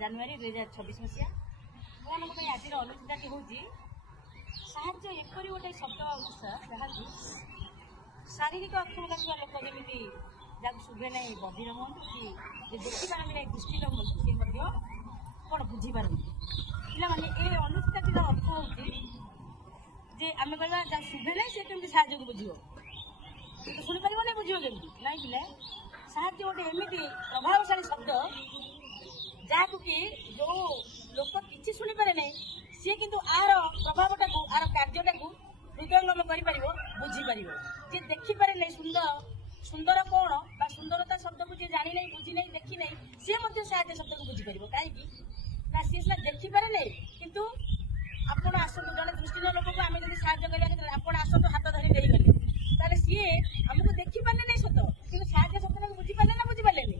ଜାନୁଆରୀ 2026 ମସିହା ଭଗବାନଙ୍କ ପାଇଁ ଆଜିର ଅନୁଷ୍ଠାଟି ହେଉଛି ସାହାଯ୍ୟ ଏପରି ଗୋଟେ ଶବ୍ଦ ଯାହାକି ଶାରୀରିକ ଅକ୍ଷମତା ଥିବା ଲୋକ ଯେମିତି ଯାହାକୁ ଶୁଭେ ନାହିଁ ବଧିର ହୁଅନ୍ତୁ କି ଯେ ଦେଖିପାରନ୍ତି ନାହିଁ ଦୃଷ୍ଟିର ହୁଅନ୍ତୁ ସେ ମଧ୍ୟ କ'ଣ ବୁଝିପାରନ୍ତି। ପିଲାମାନେ ଏ ଅନୁଷ୍ଠାଟିର ଅର୍ଥ ହେଉଛି ଯେ ଆମେ କହିବା ଯାହା ଶୁଭେ ନାହିଁ ସେ କେମିତି ସାହାଯ୍ୟକୁ ବୁଝିବ, ସେ ତ ଶୁଣିପାରିବ ନାହିଁ ବୁଝିବ କେମିତି ନାଇଁ। ପିଲା ସାହାଯ୍ୟ ଗୋଟେ ଏମିତି ପ୍ରଭାବଶାଳୀ ଶବ୍ଦ ଯାହାକୁ କି ଯେଉଁ ଲୋକ କିଛି ଶୁଣିପାରେ ନାହିଁ ସିଏ କିନ୍ତୁ ଆର ପ୍ରଭାବଟାକୁ ଆର କାର୍ଯ୍ୟଟାକୁ ହୃଦୟଙ୍ଗମ କରିପାରିବ, ବୁଝିପାରିବ। ଯିଏ ଦେଖିପାରେ ନାହିଁ ସୁନ୍ଦର କ'ଣ ବା ସୁନ୍ଦରତା ଶବ୍ଦକୁ ଯିଏ ଜାଣି ନାହିଁ, ବୁଝି ନାହିଁ, ଦେଖି ନାହିଁ, ସିଏ ମଧ୍ୟ ସାହାଯ୍ୟ ଶବ୍ଦକୁ ବୁଝିପାରିବ। କାହିଁକି ନା ସିଏ ସିନା ଦେଖିପାରେ ନାହିଁ କିନ୍ତୁ ଆପଣ ଆସନ୍ତୁ, ଜଣେ ଦୃଷ୍ଟିହୀନ ଲୋକକୁ ଆମେ ଯଦି ସାହାଯ୍ୟ କରିବା କ୍ଷେତ୍ରରେ ଆପଣ ଆସନ୍ତୁ ହାତ ଧରି ଦେଇଗଲେ ତାହେଲେ ସିଏ ଆମକୁ ଦେଖିପାରିଲେ ନାହିଁ ସତ, କିନ୍ତୁ ସାହାଯ୍ୟ ଶବ୍ଦଟାକୁ ବୁଝିପାରିଲେ ନା ବୁଝିପାରିଲେନି?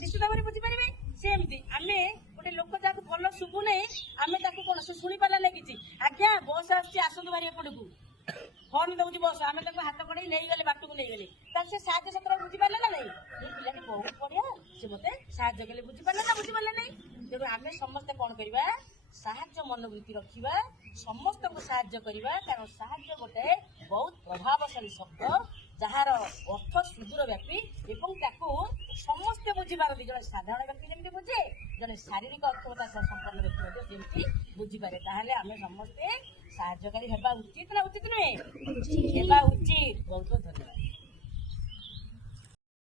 ନିଶ୍ଚିତ ଭାବରେ ବୁଝିପାରିବେ। ସେମିତି ଆମେ ଗୋଟେ ଲୋକ ଯାହାକୁ ଭଲ ଶୁଭୁନାହିଁ ଆମେ ତାକୁ କ'ଣ ଶୁଣିପାରିଲା ନାହିଁ କିଛି, ଆଜ୍ଞା ବସ୍ ଆସୁଛି ଆସନ୍ତୁ ଭାରି ଏପଟକୁ, ଫୋନ୍ ଦେଉଛି ବସ୍, ଆମେ ତାକୁ ହାତ କଢ଼େଇ ନେଇଗଲେ ବାଟକୁ ନେଇଗଲେ, ତାହେଲେ ସେ ସାହାଯ୍ୟ ଶବ୍ଦଟା ବୁଝିପାରିଲେ ନା ନାହିଁ? ଏଇ ପିଲାଟି ବହୁତ ବଢ଼ିଆ, ସେ ମୋତେ ସାହାଯ୍ୟ କଲେ, ବୁଝିପାରିଲେ ନା ବୁଝିପାରିଲେ ନାହିଁ? ତେଣୁ ଆମେ ସମସ୍ତେ କ'ଣ କରିବା, ସାହାଯ୍ୟ ମନୋବୃତ୍ତି ରଖିବା, ସମସ୍ତଙ୍କୁ ସାହାଯ୍ୟ କରିବା, କାରଣ ସାହାଯ୍ୟ ଗୋଟେ ବହୁତ ପ୍ରଭାବଶାଳୀ ଶବ୍ଦ ଯାହାର ଅର୍ଥ ସୁଦୂର ବ୍ୟାପୀ ଏବଂ ତାକୁ ସମସ୍ତେ ବୁଝିପାରନ୍ତି। ଜଣେ ସାଧାରଣ ବ୍ୟକ୍ତି ଯେମିତି ବୁଝେ, ଜଣେ ଶାରୀରିକ ଅକ୍ଷମତା ସମ୍ପନ୍ନ ବ୍ୟକ୍ତି ମଧ୍ୟ ଯେମିତି ବୁଝିପାରେ। ତାହେଲେ ଆମେ ସମସ୍ତେ ସାହାଯ୍ୟକାରୀ ହେବା ଉଚିତ ନା ଉଚିତ ନୁହେଁ? ହେବା ଉଚିତ। ବହୁତ ବହୁତ ଧନ୍ୟବାଦ।